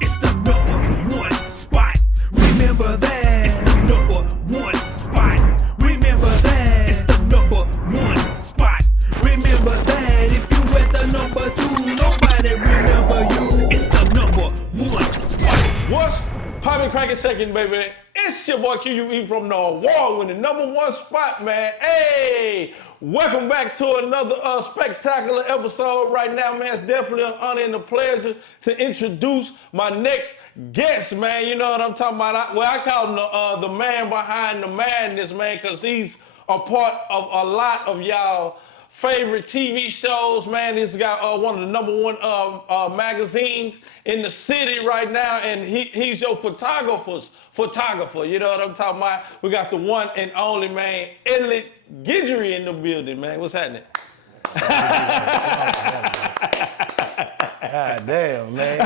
It's the number one spot. Remember that. It's the number one spot. Remember that. It's the number one spot. Remember that. If you at the number two, nobody remember you. It's the number one spot. What's poppin', crackin', shakin', baby? It's your boy Q.U.E from the award-winning number one spot, man. Hey, welcome back to another spectacular episode. Right now, man, it's definitely an honor and a pleasure to introduce my next guest, man. You know what I'm talking about? I call him the man behind the madness, man, because he's a part of a lot of y'all favorite TV shows, man. He's got one of the number one magazines in the city right now, and he's your photographer. You know what I'm talking about? We got the one and only, man, Elliot Guidry in the building, man. What's happening? God damn, man.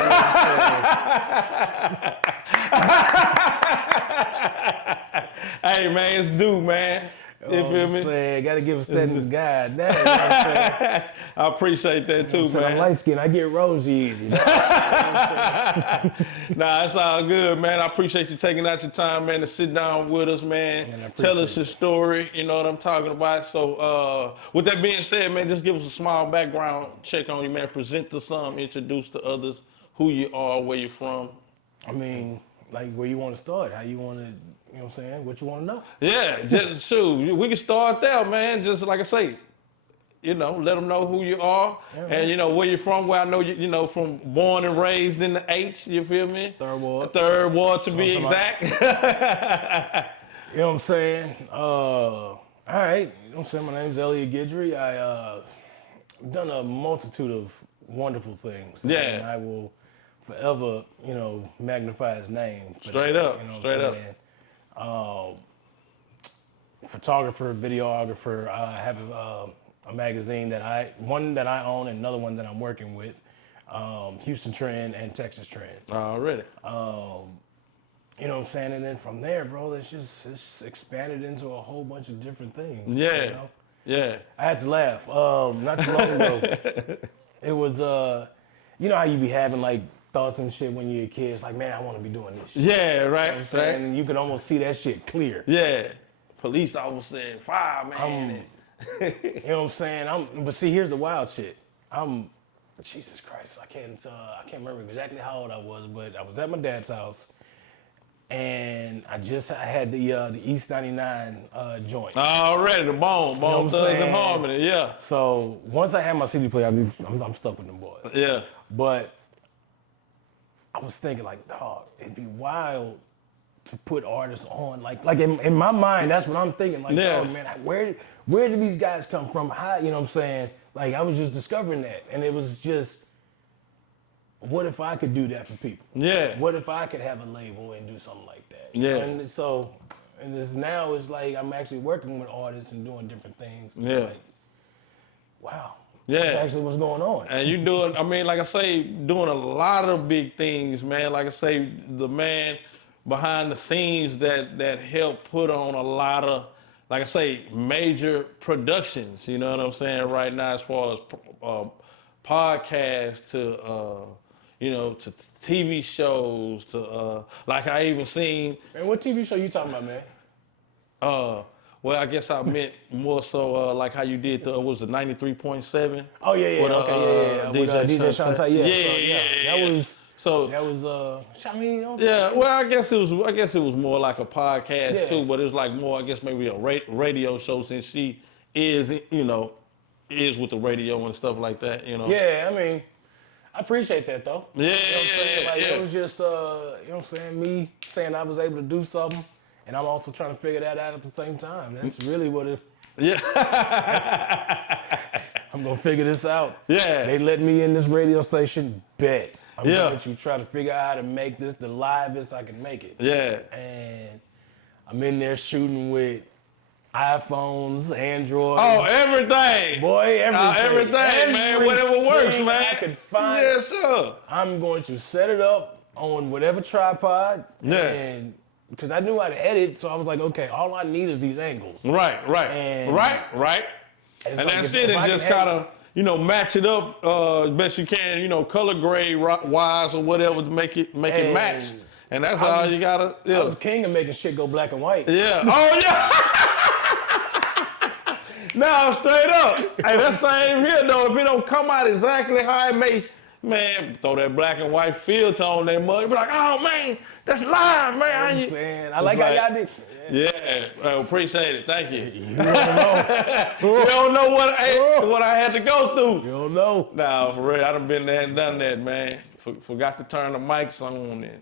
Hey, man, it's due, man. You feel me? Gotta give a standing God damn. You know what I'm saying? I appreciate that too, man. I'm light skinned, I get rosy easy. Nah, it's all good, man. I appreciate you taking out your time, man, to sit down with us, man. Tell us your story, you know what I'm talking about. So, with that being said, man, just give us a small background check on you, man. Present to some, introduce to others who you are, where you're from. I mean, like where you want to start, how you want to, you know what I'm saying, what you want to know. Yeah, just shoot, we can start there, man. Just like I say, you know, let them know who you are, and you know where you're from. Where I know you know from, born and raised in the H. You feel me? Third Ward to be exact. You know what I'm saying? All right. You know what I'm saying? My name's Elliot Guidry. I've done a multitude of wonderful things. Yeah. And I will forever, you know, magnify his name. Straight up. Photographer, videographer. I have a magazine one that I own and another one that I'm working with. Houston Trend and Texas Trend. Already. You know what I'm saying? And then from there, bro, it's expanded into a whole bunch of different things. Yeah. You know? Yeah. I had to laugh. Not too long ago, it was, you know how you be having like thoughts and shit when you're a kid. It's like, man, I want to be doing this shit. Yeah, right. You know what I'm saying? Right. And you can almost see that shit clear. Yeah. Police officer and fireman. You know what I'm saying? But see, here's the wild shit. Jesus Christ, I can't remember exactly how old I was, but I was at my dad's house, and I had the East 99 joint. Already, the Bone Thugs and Harmony, yeah. So once I had my CD player, I'm stuck with them boys. Yeah. But I was thinking like, dog, it'd be wild to put artists on, like in my mind, that's what I'm thinking. Like, dog, man, where did these guys come from? How, you know what I'm saying? Like, I was just discovering that, and it was just, what if I could do that for people? Yeah. What if I could have a label and do something like that? Yeah. And so, now it's like I'm actually working with artists and doing different things. It's like, wow. Yeah. That's actually what's going on. And you doing, I mean, like I say, doing a lot of big things, man. Like I say, the man behind the scenes that helped put on a lot of, like I say, major productions, you know what I'm saying, right now, as far as podcasts to, you know, to TV shows, to, like I even seen. Man, what TV show you talking about, man? Well, I guess I meant more so like how you did the 93.7? Oh, yeah. With, DJ Shantae, yeah. That was I mean, yeah, well, I guess it was more like a podcast too, but it was like more, I guess maybe a radio show, since she is, you know, is with the radio and stuff like that, you know. Yeah, I mean, I appreciate that though. Yeah, you know what I'm saying? Like, yeah. It was just, you know what I'm saying, me saying I was able to do something, and I'm also trying to figure that out at the same time. That's really what it. Yeah. I'm gonna figure this out. Yeah. They let me in this radio station, bet. I'm Yeah. gonna let you try to figure out how to make this the livest I can make it. Yeah. And I'm in there shooting with iPhones, Android. Oh, everything. Boy, everything. Man. Whatever works, man. I could find. Yes, sir. I'm going to set it up on whatever tripod. Yeah. And because I knew how to edit, so I was like, okay, all I need is these angles. Right. And right. And like that's if it. I And just can kind of, match it up best you can, color grade wise or whatever to make it match. And that's all you gotta. Yeah. I was king of making shit go black and white. Yeah. Oh yeah. No, straight up. Hey, that same here though. If it don't come out exactly how it may, man, throw that black and white filter on that mud. Be like, oh man, that's live, man. You know what I like how y'all did. Yeah, appreciate it. Thank you. You don't know. You don't know what I had to go through. You don't know. Nah, for real, I done been there and done that, man. Forgot to turn the mics on and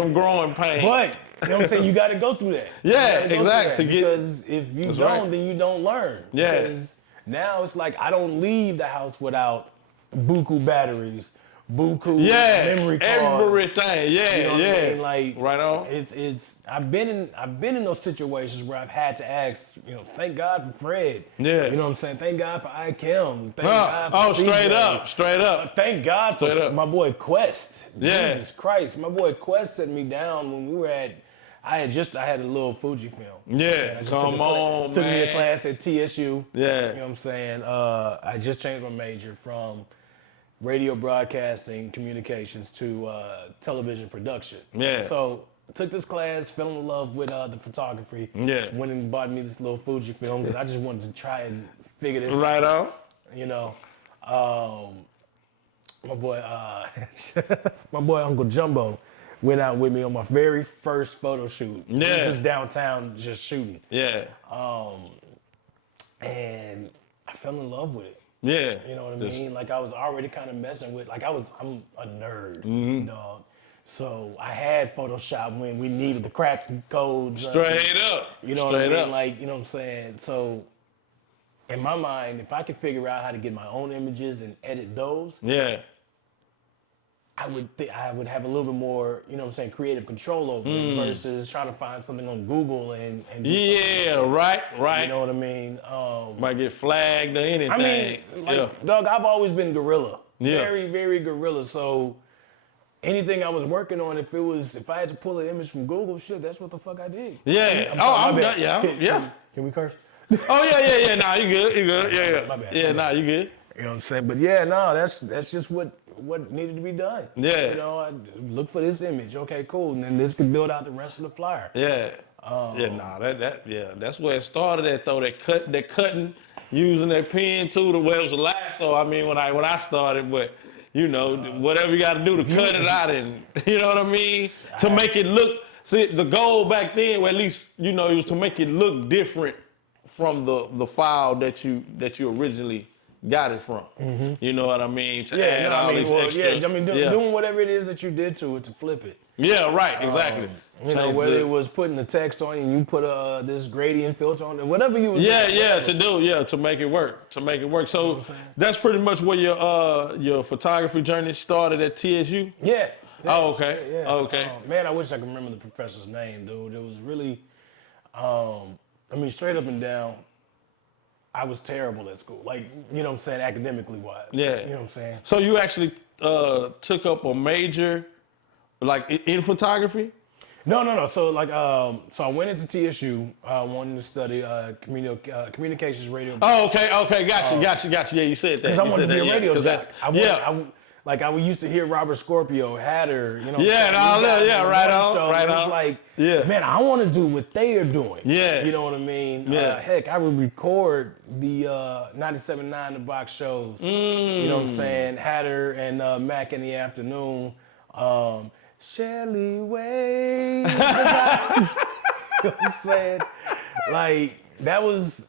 them growing pains. But you know what I'm saying? You got to go through that. Yeah, exactly. Because if you don't, then you don't learn. Yeah. Because now it's like I don't leave the house without buku batteries, buku memory cards. Everything. Yeah, you know what I mean? Like right on. It's I've been in those situations where I've had to ask, thank God for Fred. Yeah. You know what I'm saying? Thank God for Ikem. Thank God for straight up. Thank God for my boy Quest. Yeah. Jesus Christ. My boy Quest set me down when we were I had a little Fuji film. Yeah, come on, took man. me a class at TSU. Yeah. You know what I'm saying? I just changed my major from radio broadcasting communications to television production. Yeah. So I took this class, fell in love with the photography. Yeah. Went and bought me this little Fuji film because I just wanted to try and figure this right out. on. My boy Uncle Jumbo went out with me on my very first photo shoot. Yeah. Just downtown, just shooting. Yeah. And I fell in love with it. Yeah. You know what I mean? Like I was already kind of messing with, I'm a nerd, dog. So I had Photoshop when we needed the crack codes. Straight up. You know what I mean? Like, you know what I'm saying? So in my mind, if I could figure out how to get my own images and edit those, yeah, I would have a little bit more, creative control over it versus trying to find something on Google and do something. Right. You know what I mean? Might get flagged or anything. I mean, Doug, I've always been guerrilla. Yeah. Very, very guerrilla. So anything I was working on, if I had to pull an image from Google, shit, that's what the fuck I did. Yeah. I'm done. Yeah. Can we curse? Oh yeah. Nah, you good. Yeah. My bad. Yeah, nah, you good. You know what I'm saying? But yeah, no, that's just what needed to be done. Yeah. I look for this image. Okay, cool. And then this could build out the rest of the flyer. Yeah. That's where it started at though. That cutting, using that pen too, the way it was a lasso. I mean, when I started, but whatever you got to do to cut it out, and you know what I mean, to make it look. See, the goal back then, well, at least it was to make it look different from the file that you originally got it from. Mm-hmm. You know what I mean? To add all these extra. Doing whatever it is that you did to it to flip it. Yeah, right, exactly. Whether it was putting the text on and you put this gradient filter on it, whatever you was doing. To make it work. So that's pretty much where your photography journey started at TSU? Yeah. Oh, okay. Yeah. Okay. Man, I wish I could remember the professor's name, dude. It was really, straight up and down, I was terrible at school. Like, you know what I'm saying, academically wise. Yeah. You know what I'm saying? So you actually took up a major, like in photography? No. So I went into TSU, wanting to study communications radio. Oh, okay. Gotcha. Yeah, you said that. Because I wanted to be a radio jock. I used to hear Robert Scorpio, Hatter, right on. It was like, man, I want to do what they are doing. Yeah. You know what I mean? Yeah. Heck, I would record the 97.9 The Box shows. You know what I'm saying? Hatter and Mac in the afternoon. Shelly Way. You know what I'm saying? Like, that was,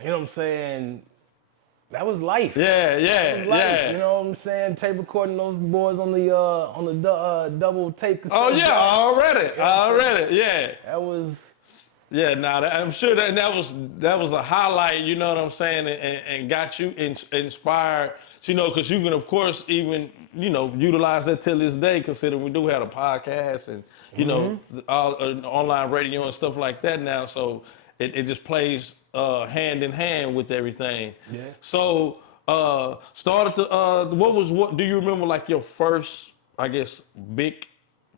you know what I'm saying? That was life. Yeah. You know what I'm saying? Tape recording those boys on the double tape cassette. Oh yeah, already. Yeah. That was. Yeah, I'm sure that was a highlight. You know what I'm saying, and got you inspired. Because you can of course even utilize that till this day. Considering we do have a podcast and online radio and stuff like that now. So it just plays hand in hand with everything. Yeah. So started to what do you remember like your first, I guess, big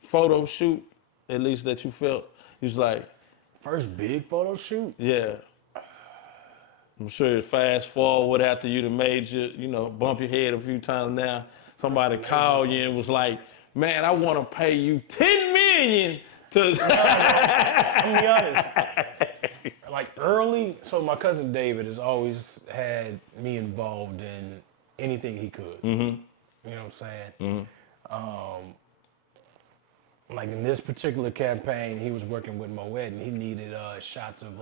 photo shoot, at least that you felt? You was like, first big photo shoot? yeah. I'm sure fast forward after you done made your, bump your head a few times now. Somebody called you and was like, man, I want to pay you $10 million to. I'm gonna be honest. Like early, so my cousin David has always had me involved in anything he could. Mm-hmm. You know what I'm saying? Mm-hmm. Like in this particular campaign, he was working with Moet and he needed shots of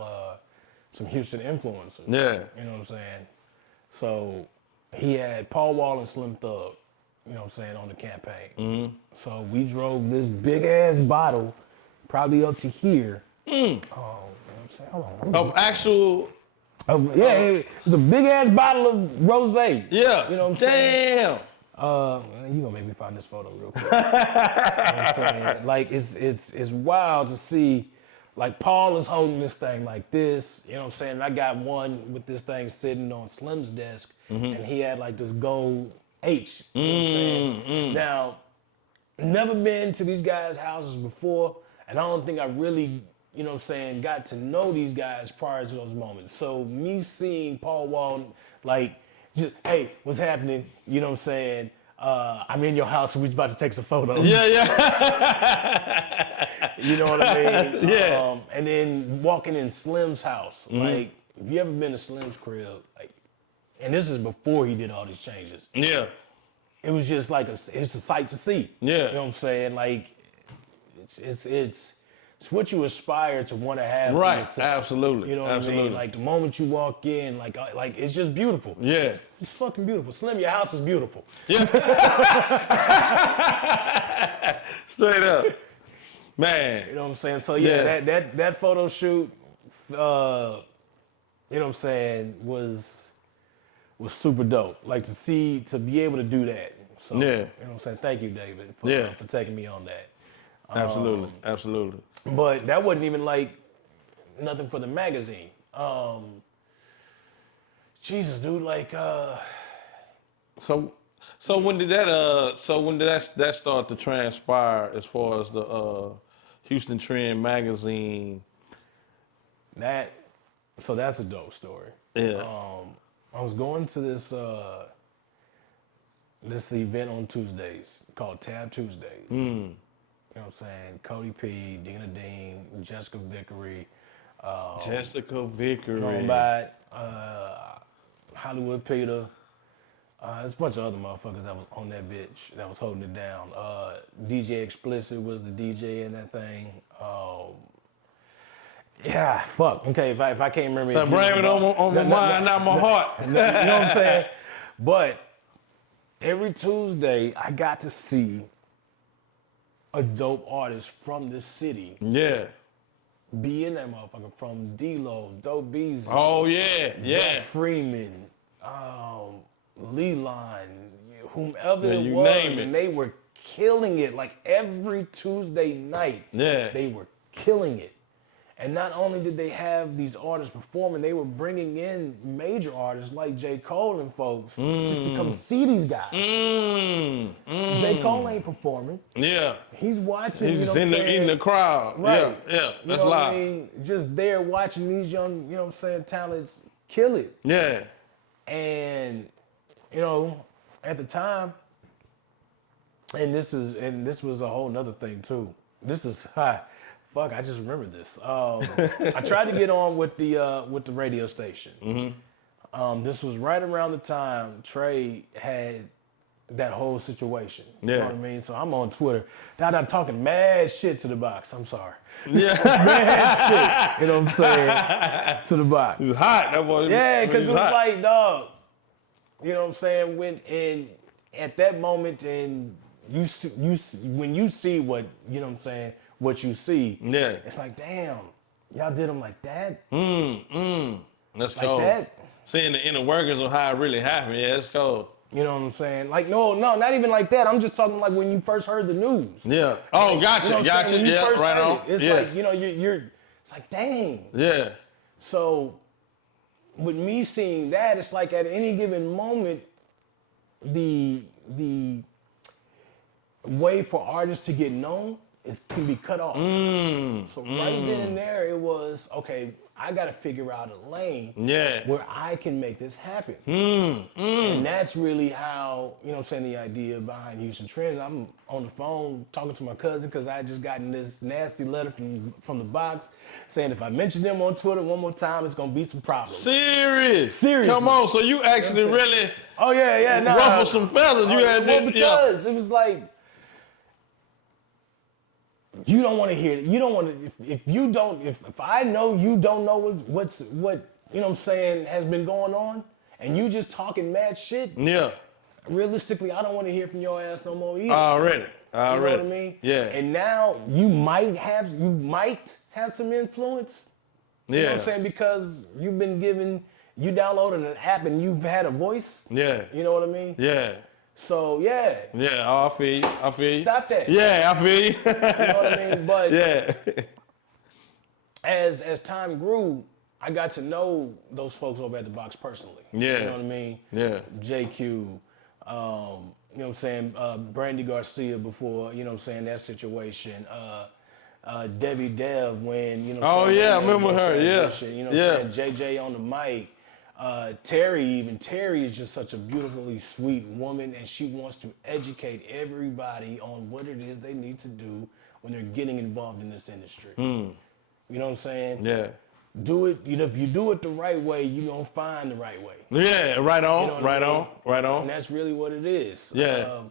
some Houston influencers. Yeah. You know what I'm saying? So he had Paul Wall and Slim Thug, you know what I'm saying, on the campaign. Mm-hmm. So we drove this big ass bottle, probably up to here. You know what I'm saying? Hold on. Of actual. It was a big ass bottle of rosé. Yeah. You know what I'm saying? Damn. You gonna make me find this photo real quick. You know what I'm saying? Like it's wild to see. Like Paul is holding this thing like this, you know what I'm saying? And I got one with this thing sitting on Slim's desk, and he had like this gold H. You know what I'm saying? Now, never been to these guys' houses before, and I don't think I really, you know what I'm saying, got to know these guys prior to those moments. So me seeing Paul Wall, like, just, hey, what's happening? You know what I'm saying? I'm in your house and we're about to take some photos. Yeah. You know what I mean? Yeah. And then walking in Slim's house. Like, if you ever been to Slim's crib, like, and this is before he did all these changes. Yeah. It was just like it's a sight to see. Yeah. You know what I'm saying? Like, it's what you aspire to want to have. Right. For yourself. Absolutely. You know what Absolutely. I mean? Like the moment you walk in, like it's just beautiful. Yeah. It's fucking beautiful. Slim, your house is beautiful. Yeah. Straight up. Man. You know what I'm saying? So yeah, that photo shoot, you know what I'm saying, was super dope. Like to be able to do that. So, Yeah. You know what I'm saying? Thank you, David, for taking me on that. Absolutely. Absolutely. But that wasn't even like nothing for the magazine. Jesus, dude, like So when did that start to transpire as far as the Houston Trend magazine? So that's a dope story. Yeah. I was going to this event on Tuesdays called Tab Tuesdays. You know what I'm saying? Cody P, Dina Dean, Jessica Vickery. Jessica Vickery. Going by Hollywood Peter. There's a bunch of other motherfuckers that was on that bitch that was holding it down. DJ Explicit was the DJ in that thing. Yeah, fuck. Okay, if I can't remember. Now bring it on my mind, not my heart. You know what I'm saying? But every Tuesday, I got to see a dope artist from this city. Yeah. Be in that motherfucker, from D-Lo, Dope Beezy. Oh yeah, yeah. Jack Freeman, Leland, whomever it you was, name it. and they were killing it. Like every Tuesday night, Yeah. they were killing it. And not only did they have these artists performing, they were bringing in major artists like J. Cole and folks just to come see these guys. J. Cole ain't performing. Yeah. He's watching. He's you know in the crowd. Right. Yeah. You That's know what live. I mean? Just there watching these young, you know what I'm saying, talents kill it. Yeah. And, you know, at the time, and this was a whole nother thing too. This is fuck, I just remembered this. I tried to get on with the radio station. This was right around the time Trey had that whole situation. You know what I mean? So I'm on Twitter. Now I'm talking mad shit to the box. I'm sorry. Yeah. Mad shit. You know what I'm saying? To the box. It was hot. That was Because it was hot. like, dog, you know what I'm saying? When and at that moment, and when you see what, you know what I'm saying, what you see, it's like, damn, y'all did them like that? That's Like cold. that? Seeing the inner workings of how it really happened, yeah, that's cold. You know what I'm saying? Like, no, not even like that. I'm just talking like when you first heard the news. Yeah. Oh, gotcha, You know what I'm gotcha. saying? When you Yeah, first right heard on. it, it's yeah. like, you know, it's like, dang. Yeah. So with me seeing that, it's like at any given moment, the way for artists to get known it can be cut off. So right then and there, it was, okay, I got to figure out a lane where I can make this happen. And that's really how, you know what I'm saying, the idea behind Houston Trends. I'm on the phone talking to my cousin because I had just gotten this nasty letter from the box saying if I mention them on Twitter one more time, it's going to be some problems. Seriously. Come on, so you actually really ruffled some feathers. You had because it was like, you don't want to hear it. You don't want to, if I know you don't know what, you know what I'm saying, has been going on, and you just talking mad shit. Yeah. Realistically, I don't want to hear from your ass no more either. Already. You know what I mean? Yeah. And now you might have some influence. You know what I'm saying? Because you downloaded an app and you've had a voice. Yeah. You know what I mean? Yeah. So yeah. Yeah, I feel you. Stop that. Yeah, I feel you. You know what I mean? But yeah. As time grew, I got to know those folks over at the box personally. Yeah. You know what I mean? Yeah. JQ, you know what I'm saying? Brandy Garcia before, you know what I'm saying, that situation. Debbie Dev when, you know what I'm saying? I remember her, yeah. You know what I'm saying? JJ on the mic. Terry is just such a beautifully sweet woman, and she wants to educate everybody on what it is they need to do when they're getting involved in this industry. You know what I'm saying? Yeah. Do it, you know, if you do it the right way, you're gonna find the right way. Yeah, right on, You know what right I mean? on, right on. And that's really what it is. Yeah.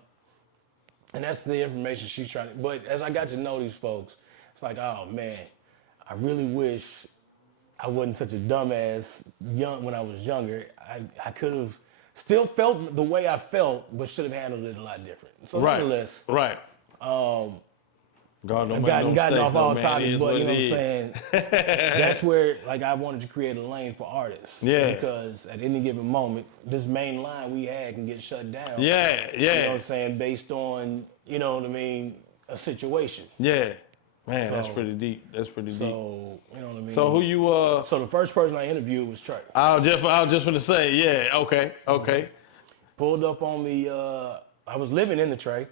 And that's the information she's trying to, but as I got to know these folks, it's like, oh man, I really wish I wasn't such a dumbass when I was younger. I could have still felt the way I felt, but should have handled it a lot different. So nonetheless, God don't I've gotten off all topics, but you know what I'm saying? That's where, like, I wanted to create a lane for artists. Yeah. Because at any given moment, this main line we had can get shut down. Yeah. You know what I'm saying? Based on, you know what I mean, a situation. Yeah. Man, that's pretty deep. That's pretty deep. So, you know what I mean? So who you So the first person I interviewed was Trey. I was just gonna say, yeah, okay. Pulled up on me, I was living in the Trey.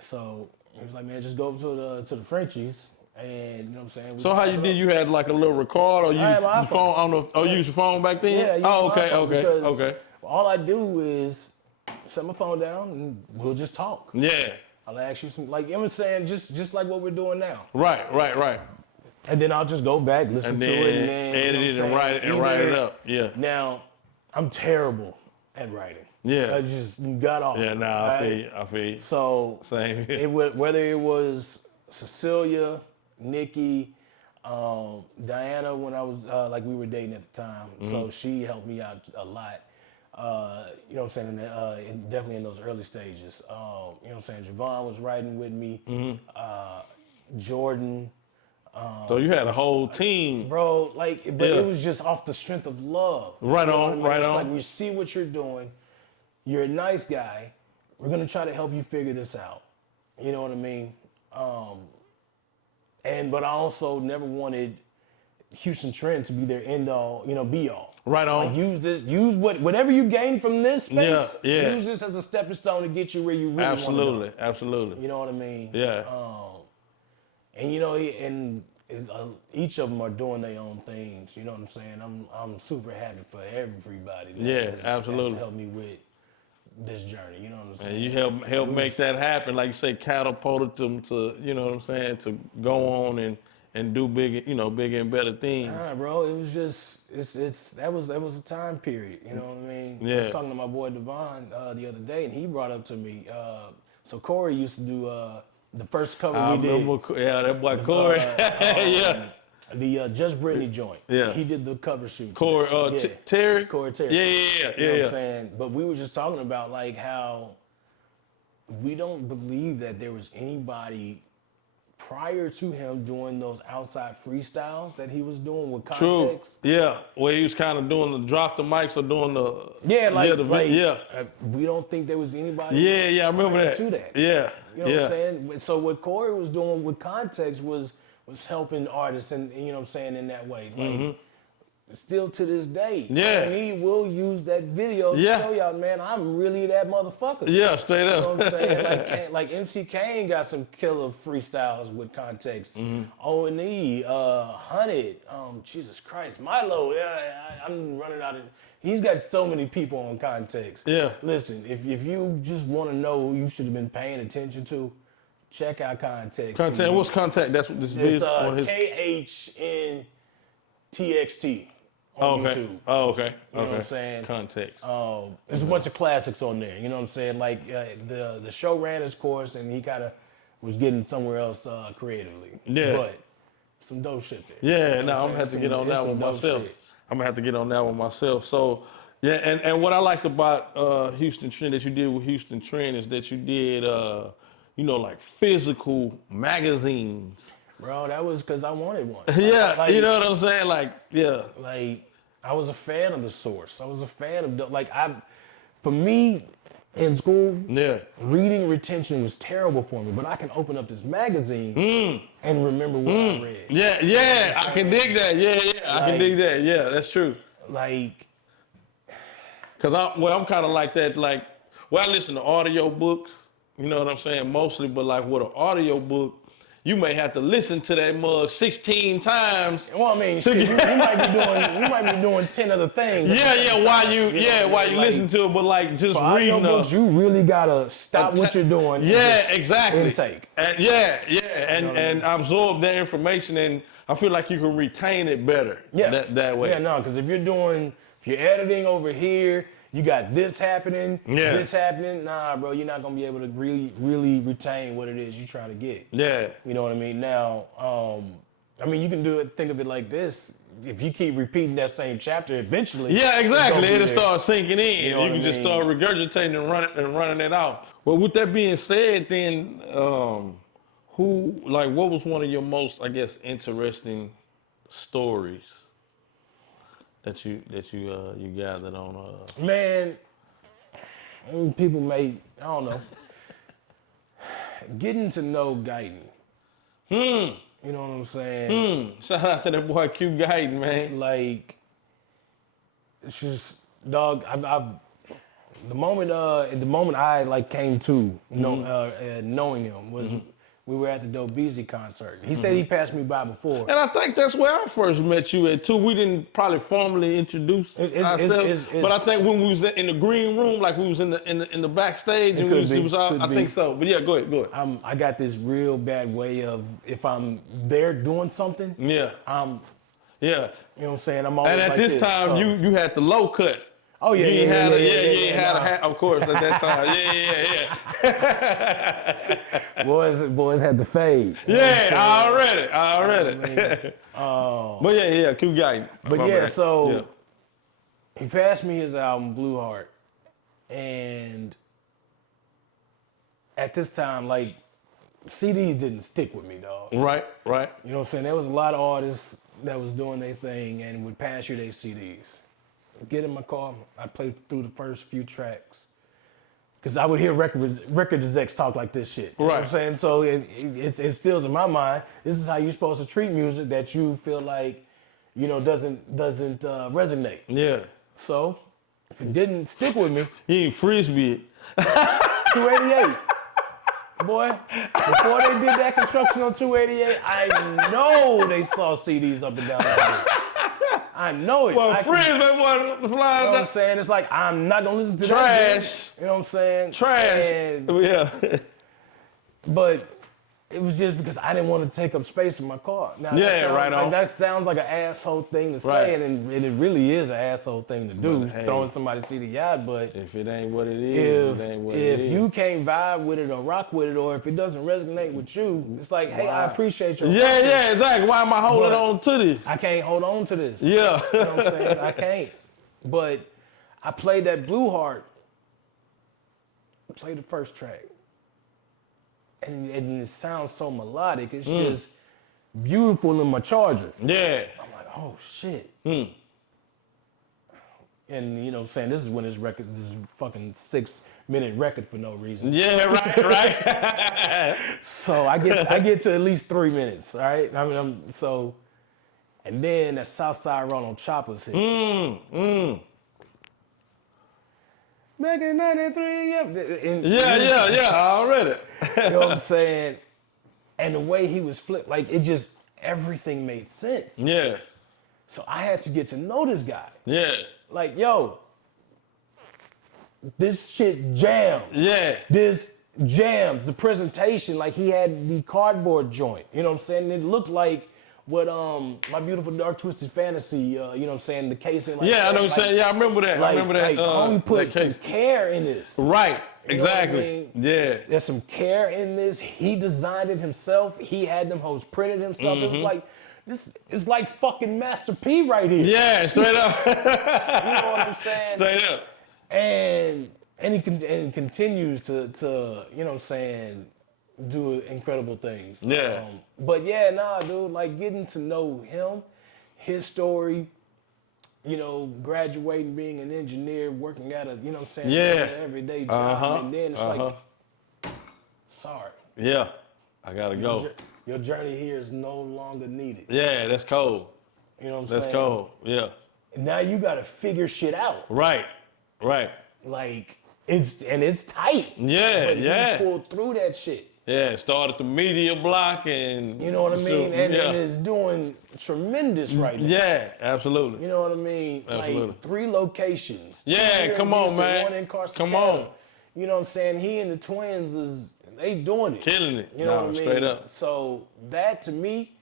So he was like, man, just go to the Frenchies, and you know what I'm saying? So how you did? You had like a little record, or you I had my phone? I don't know. Oh, you used your phone back then? Yeah. Okay. All I do is set my phone down and we'll just talk. Yeah. I'll ask you some, like you know what I'm saying, just like what we're doing now. Right. And then I'll just go back, listen to it, and then edit it and write it up. Yeah. Now, I'm terrible at writing. Yeah. I just got off. Yeah, I feel you. So same. Whether it was Cecilia, Nikki, Diana, when I was like we were dating at the time, so she helped me out a lot. You know what I'm saying? Definitely in those early stages. You know what I'm saying? Javon was writing with me. Jordan. So you had a whole team, bro. Like, but it was just off the strength of love. Right on. Like, we see what you're doing. You're a nice guy. We're gonna try to help you figure this out. You know what I mean? But I also never wanted Houston Trend to be their end all, you know, be all. Right on. Like, use whatever you gain from this space. Yeah. Use this as a stepping stone to get you where you really want to go. Absolutely. You know what I mean? Yeah. And you know, each of them are doing their own things. You know what I'm saying? I'm super happy for everybody. That absolutely. Has helped me with this journey. You know what I'm saying? And you help make that happen, like you say, catapulted them to, you know what I'm saying, to go on and do bigger and better things. Nah, bro, it was just that was a time period. You know what I mean? Yeah. I was talking to my boy Devon the other day, and he brought up to me. So Corey used to do the first cover we did. Yeah, that boy Corey. Yeah. The Just Brittany joint. Yeah. He did the cover shoot. Corey, Terry? Corey Terry. Yeah. You know what I'm saying? But we were just talking about like how we don't believe that there was anybody prior to him doing those outside freestyles that he was doing with context. True. Yeah. Where he was kind of doing the drop the mics or doing the we don't think there was anybody. Yeah, I remember that. To that. Yeah. You know what I'm saying? So what Corey was doing with context was helping artists, and you know what I'm saying, in that way. Like still to this day. Yeah. And he will use that video to show y'all, man, I'm really that motherfucker. Yeah, straight up. You know what I'm saying? Like MC Kane got some killer freestyles with context. O&E, Hunted, Jesus Christ, Milo, I'm running out of... He's got so many people on context. Yeah. Listen, if you just want to know who you should have been paying attention to, check out context. Context, what's context? That's what this is on his... KHNTXT. On YouTube. Oh, okay. You know what I'm saying? Context. There's a bunch of classics on there. You know what I'm saying? Like the show ran his course, and he kind of was getting somewhere else creatively. Yeah. But some dope shit there. Yeah. You know I'm gonna have to get on that one myself. I'm gonna have to get on that one myself. So, yeah. And what I liked about Houston Trend that you did with Houston Trend is that you did, like physical magazines. Bro, that was because I wanted one. Yeah. Like, you know what I'm saying? Like, yeah. Like. I was a fan of the source. I was a fan of for me in school, reading retention was terrible for me. But I can open up this magazine and remember what I read. Yeah, I can dig that. Yeah, I can dig that. Yeah, that's true. Cause I'm kind of like that. I listen to audio books. You know what I'm saying? Mostly, but like with an audio book, you may have to listen to that mug 16 times. Well, I mean, shit, you might be doing 10 other things. While you listen to it, but just reading books, you really gotta stop what you're doing. Yeah, exactly. Intake. And and absorb that information, and I feel like you can retain it better. Yeah, that way. Yeah, no, because if you're editing over here, you got this happening, this happening. Nah, bro, you're not gonna be able to really retain what it is you're trying to get. Yeah. You know what I mean? Now, you can think of it like this. If you keep repeating that same chapter, eventually. Yeah, exactly. It'll start sinking in. You can just start regurgitating and running it out. Well, with that being said, then, what was one of your most, I guess, interesting stories that you gathered on? Man, people I don't know, getting to know Guidry. You know what I'm saying? Shout out to that boy Q.U.E, man. It's just, dog. The moment I came to knowing him was. We were at the Dope Beezy concert. He said he passed me by before. And I think that's where I first met you at too. We didn't probably formally introduce ourselves, but I think when we was in the green room, like we was in the backstage, and I think so. But yeah, go ahead. I got this real bad way of if I'm there doing something. Yeah. You know what I'm saying? I'm always and at like this time, you had the low cut. Oh yeah, you had a hat, of course, at that time. Boys had the fade. Yeah, already. But yeah, Q.U.E. But he passed me his album Blue Heart, and at this time, CDs didn't stick with me, dog. Right. You know what I'm saying? There was a lot of artists that was doing their thing and would pass you their CDs. Get in my car, I played through the first few tracks. Because I would hear record execs talk like this shit. You know what I'm saying? So it stills in my mind, this is how you're supposed to treat music that you feel like, doesn't resonate. Yeah. So, if it didn't stick with me. You ain't frisbee it. 288. Boy, before they did that construction on 288, I know they saw CDs up and down the street. I know it. Well, friends, man, boy, flying. You know what I'm saying? It's like, I'm not gonna listen to trash. That shit. You know what I'm saying? Trash. But it was just because I didn't want to take up space in my car. Now, that sounds like an asshole thing to say, and it really is an asshole thing to do, throwing somebody's CD out. But if it ain't what it is, it ain't what it is. If you can't vibe with it or rock with it, or if it doesn't resonate with you, it's like, hey, I appreciate your Yeah, exactly. Why am I holding on to this? I can't hold on to this. Yeah. You know what I'm saying? I can't. But I played that Blue Heart. I played the first track. And it sounds so melodic. It's just beautiful in my charger. Yeah. I'm like, oh shit. And you know what I'm saying? This is when this is fucking 6-minute record for no reason. Yeah, right. So I get to at least 3 minutes, all right? And then that Southside Run on Choppers hit. Back in 93, Yeah, already. You know what I'm saying? And the way he was flipped, like it just, everything made sense. Yeah. So I had to get to know this guy. Yeah. Like, yo, this shit jams. Yeah. This jams. The presentation, like he had the cardboard joint. You know what I'm saying? It looked like what My Beautiful Dark Twisted Fantasy, you know what I'm saying? The casing. Like, Yeah, I know what you're saying. Yeah, I remember that. I remember that. Homie put that some care in this. Right. You know what I Exactly. mean? Yeah. There's some care in this. He designed it himself. He had them hoes printed himself. It was like, this is like fucking Master P right here. Yeah, straight up. You know what I'm saying? Straight up. And he continues to you know what I'm saying, do incredible things. Yeah. But yeah, nah, dude, like getting to know him, his story, you know, graduating, being an engineer, working at a, you know what I'm saying, Yeah. everyday job, and then it's like, sorry. Yeah. I gotta go. Your journey here is no longer needed. Yeah, that's cold. You know what I'm That's saying? cold. Yeah. And now you gotta figure shit out. Right. Right. Like, it's tight. Yeah, But yeah. you pulled through that shit. Yeah, started the media block and You know what I mean? And yeah. it's doing tremendous right now. Yeah, absolutely. You know what I mean? Absolutely. Like 3 locations. 2 Yeah, here in come on, Houston, man. 1 in Corsicana. Come on. You know what I'm saying? He and the twins they doing it. Killing it. You know what I mean? Straight up. So that to me,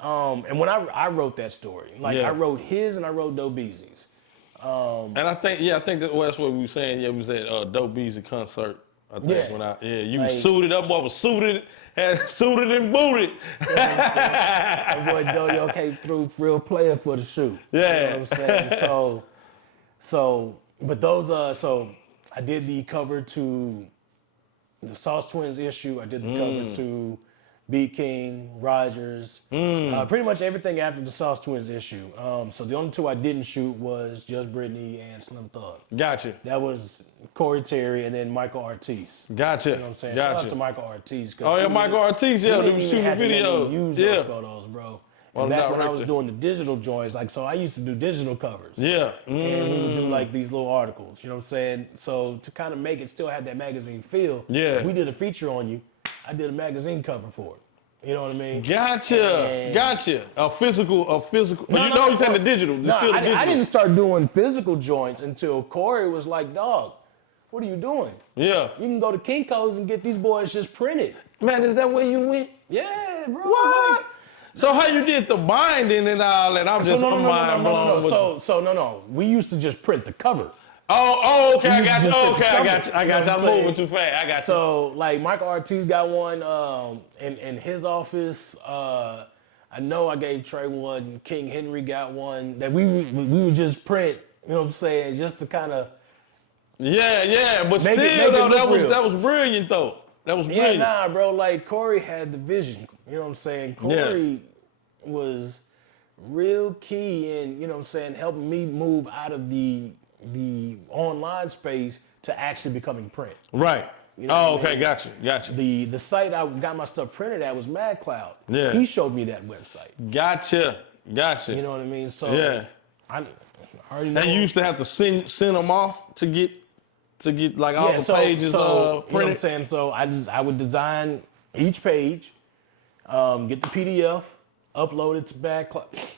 and when I wrote that story, like Yeah. I wrote his and I wrote Doe Beezy's. And I think that's what we were saying. Yeah, we was at Doe Beezy concert. I think you was suited up, boy was suited, had suited and booted. That boy Doe came through real player for the shoot. Yeah. You know what I'm saying? But those so I did the cover to the Sauce Twins issue. I did the cover to Beat King, Rogers, pretty much everything after the Sauce Twins issue. So the only 2 I didn't shoot was Just Brittany and Slim Thug. Gotcha. That was Corey Terry and then Michael Ortiz. Gotcha. You know what I'm saying? Gotcha. Shout out to Michael Ortiz. Oh yeah, Michael Ortiz, yeah, they was shooting videos. Use those photos, bro. And back when I was doing the digital joints, like, so I used to do digital covers. Yeah. And we would do like these little articles, you know what I'm saying? So to kind of make it still have that magazine feel, Yeah. if we did a feature on you, I did a magazine cover for it. You know what I mean? Gotcha. Gotcha. A physical. But you're saying the digital. Still the digital. I didn't start doing physical joints until Corey was like, dog, what are you doing? Yeah. You can go to Kinko's and get these boys just printed. Man, is that where you went? Yeah, bro. What? Like, So how you did the binding and all that? I'm just mind blown. No. We used to just print the cover. Oh, okay, I You got you. just Okay, said I got you. You know what I'm I'm saying? moving too fast. I got you. So like Michael Ortiz got one in his office. I know I gave Trey one. King Henry got one that we would just print. You know what I'm saying? Just to kind of Yeah, but Make it still though, look real. that was brilliant though. That was brilliant. Yeah, nah, bro. Like Corey had the vision. You know what I'm saying? Corey was real key in, you know what I'm saying, helping me move out of the online space to actually becoming print. Right. You know what I okay, mean? gotcha. The site I got my stuff printed at was MadCloud. Yeah. He showed me that website. Gotcha. You know what I mean? So Yeah. I already know. And you used to have to send them off to get like all the pages You know what I'm printed. saying? So I would design each page, get the PDF, upload it to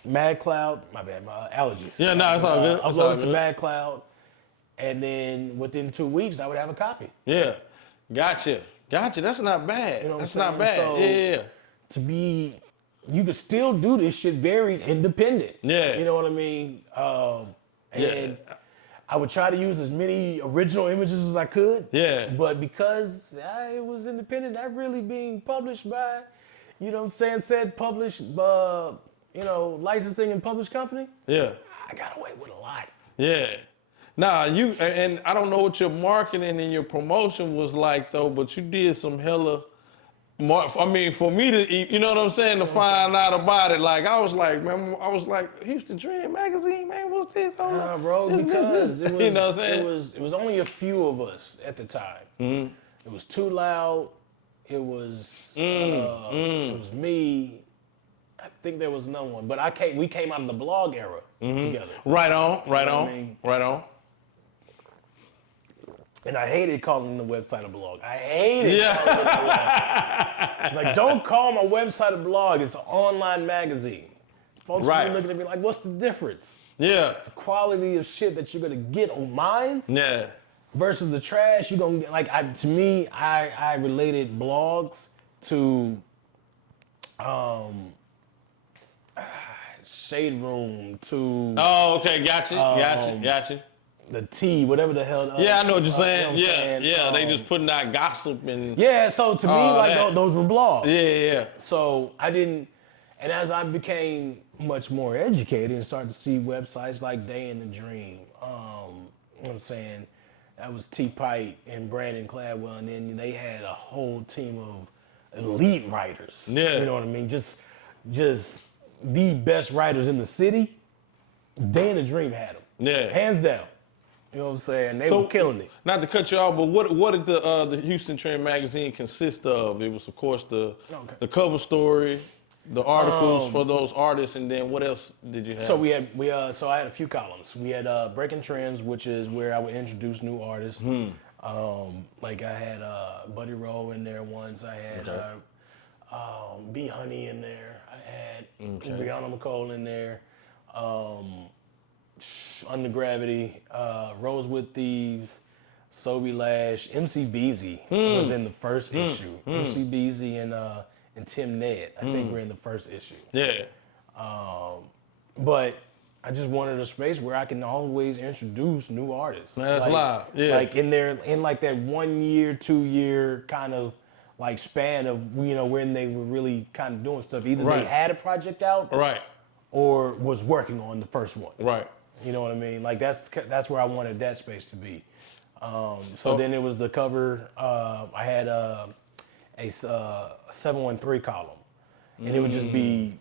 MadCloud. My bad, my allergies. Yeah, no, it's all good. It's all Upload it to good. MadCloud, and then within 2 weeks I would have a copy. Yeah. Gotcha. That's not bad. You know what That's I'm not bad. saying? Yeah. To be, you could still do this shit very independent. Yeah. You know what I mean? And I would try to use as many original images as I could. Yeah. But because I was independent, not really being published by, you know what I'm saying, licensing and published company, Yeah. I got away with a lot. Yeah. Nah, and I don't know what your marketing and your promotion was like though, but you did some hella. For me to, you know what I'm saying, to find out about it, like I was like, Houston Trend Magazine, man, what's this? Nah, bro, because it was, you know what I'm saying? it was only a few of us at the time. Mm-hmm. It was Too Loud. It was it was me. think there was another one, but we came out of the blog era together. Right on. You know what I mean? Right on. And I hated calling the website a blog. I hated calling it a blog. Like, don't call my website a blog. It's an online magazine. Folks are looking at me like, what's the difference? Yeah. It's the quality of shit that you're gonna get on mine versus the trash you're gonna get. Like, to me, I related blogs to Shade Room, to Oh, okay, gotcha. the T, whatever the hell. Yeah, I know what you're saying. You know what I'm saying? They just putting out gossip and. Yeah, so to me, like those were blogs. Yeah. So I didn't, and as I became much more educated and started to see websites like Day in the Dream, you know what I'm saying? That was T. Pite and Brandon Cladwell, and then they had a whole team of elite writers. Yeah. You know what I mean? Just the best writers in the city. Day in the Dream had them. Yeah. Hands down. You know what I'm saying? They were killing it. Not to cut you off, but what did the Houston Trend magazine consist of? It was, of course, the cover story, the articles for those artists, and then what else did you have? So so I had a few columns. We had Breaking Trends, which is where I would introduce new artists. Like I had Buddy Rowe in there once. I had B Honey in there. I had Brianna McCole in there. Under Gravity, Rosewood Thieves, Sobe Lash, MC Beezy was in the first issue. MC Beezy and Tim Ned, I think were in the first issue. Yeah. But I just wanted a space where I can always introduce new artists. That's live. Yeah. Like in like that 1 year, 2 year kind of like span of, you know, when they were really kind of doing stuff. Either they had a project out, or was working on the first one. Right. You know what I mean? Like that's where I wanted that space to be. So then it was the cover. I had a 713 column, and it would just be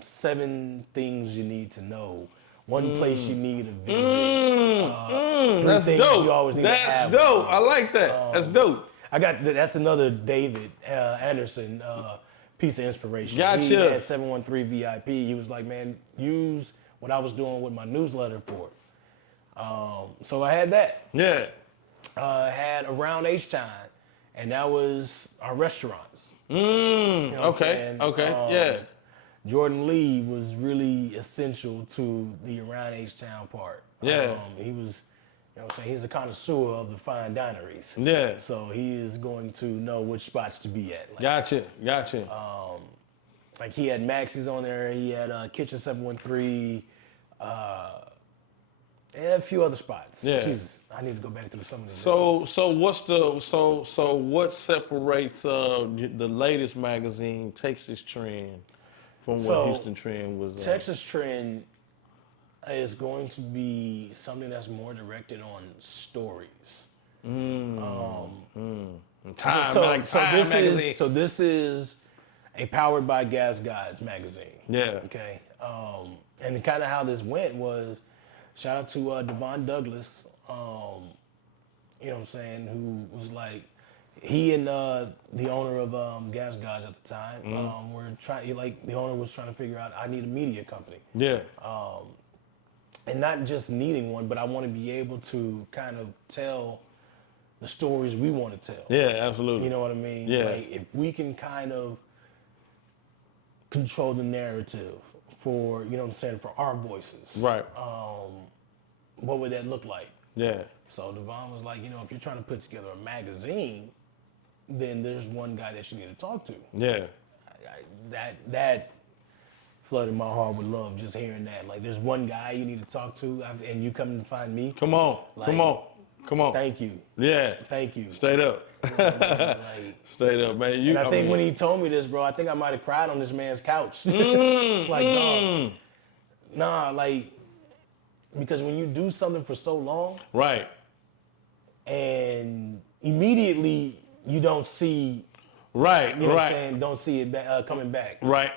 7 things you need to know, 1 place you need to visit. That's dope. You always need to have. That's dope. I like that. That's dope. That's another David Anderson piece of inspiration. Gotcha. He had 713 VIP. He was like, man, use what I was doing with my newsletter for it. So I had that. Yeah. I had Around H-Time, and that was our restaurants. You know Okay. Yeah. Jordan Lee was really essential to the Around H-Town part. Yeah. He was, you know what I'm saying, he's a connoisseur of the fine dineries. Yeah. So he is going to know which spots to be at. Like, Gotcha. Like he had Maxie's on there, he had Kitchen 713, and a few other spots. Yeah. Jesus, I need to go back through some of the So what separates the latest magazine, Texas Trend, from what Houston Trend was? Texas Trend is going to be something that's more directed on stories. This is a Powered by Gas Guides magazine. Yeah. Okay. And kind of how this went was, shout out to Devon Douglas, you know what I'm saying, who was like, he and the owner of Gas Guides at the time were trying, the owner was trying to figure out, I need a media company. Yeah. And not just needing one, but I want to be able to kind of tell the stories we want to tell. Yeah, absolutely. You know what I mean? Yeah. Like, if we can kind of control the narrative for, you know what I'm saying, for our voices. Right. What would that look like? Yeah. So Devon was like, you know, if you're trying to put together a magazine, then there's one guy that you need to talk to. Yeah. That flooded my heart with love just hearing that. Like, there's one guy you need to talk to, and you come to find me. Come on. Thank you. Yeah. Thank you. Straight up. You know what I mean? Like, straight up, man. And I think when he told me this, bro, I think I might have cried on this man's couch. Like, dog. Nah, like, because when you do something for so long, right, and immediately you don't see, right, you know what I'm right, saying, don't see it coming back. right.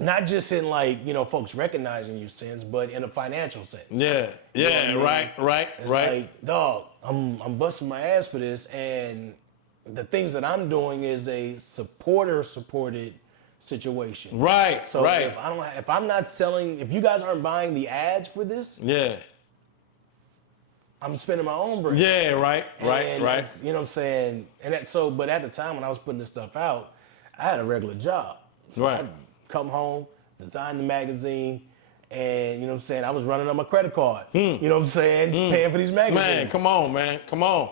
Not just in, like, you know, folks recognizing your sins, but in a financial sense. Yeah, You know yeah, what I mean? right, It's right. like, dog, I'm busting my ass for this, and the things that I'm doing is a supporter-supported situation. Right. So right. if I'm not selling, if you guys aren't buying the ads for this, Yeah. I'm spending my own bread. Yeah. Right. Right. And Right. that's, you know what I'm saying? And that, so, but at the time when I was putting this stuff out, I had a regular job. So Right. I'd come home, design the magazine, and you know what I'm saying? I was running on my credit card. You know what I'm saying? Paying for these magazines. Man, come on, man. Come on.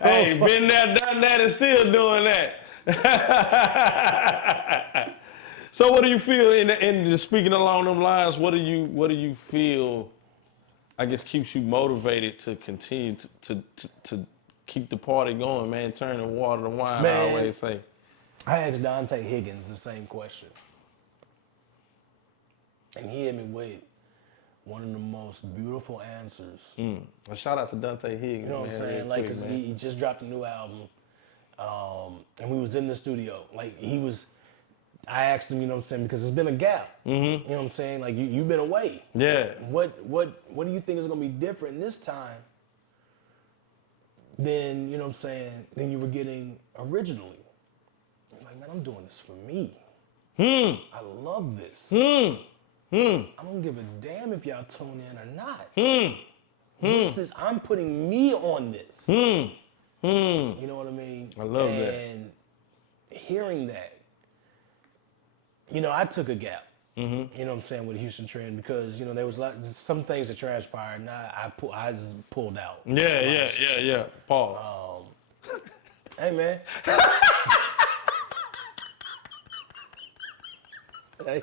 Hey, been there, done that, and still doing that. So what do you feel in speaking along them lines, what do you feel, I guess, keeps you motivated to continue to keep the party going, man, turning water to wine, Man. I always say. I asked Dante Higgins the same question. And he hit me with one of the most beautiful answers. A shout out to Dante Higgins. You know what I'm saying? Like, cause he just dropped a new album, and we was in the studio. Like, I asked him, you know what I'm saying, because it's been a gap. You know what I'm saying? Like, you've been away. Yeah. What do you think is gonna be different this time than, you know what I'm saying, than you were getting originally? I'm like, man, I'm doing this for me. I love this. I don't give a damn if y'all tune in or not. I'm putting me on this. You know what I mean? I love that. And hearing that, you know, I took a gap. You know what I'm saying, with Houston Trend, because, you know, there was some things that transpired, and I just pulled out. Yeah. Paul. Hey, man. Hey.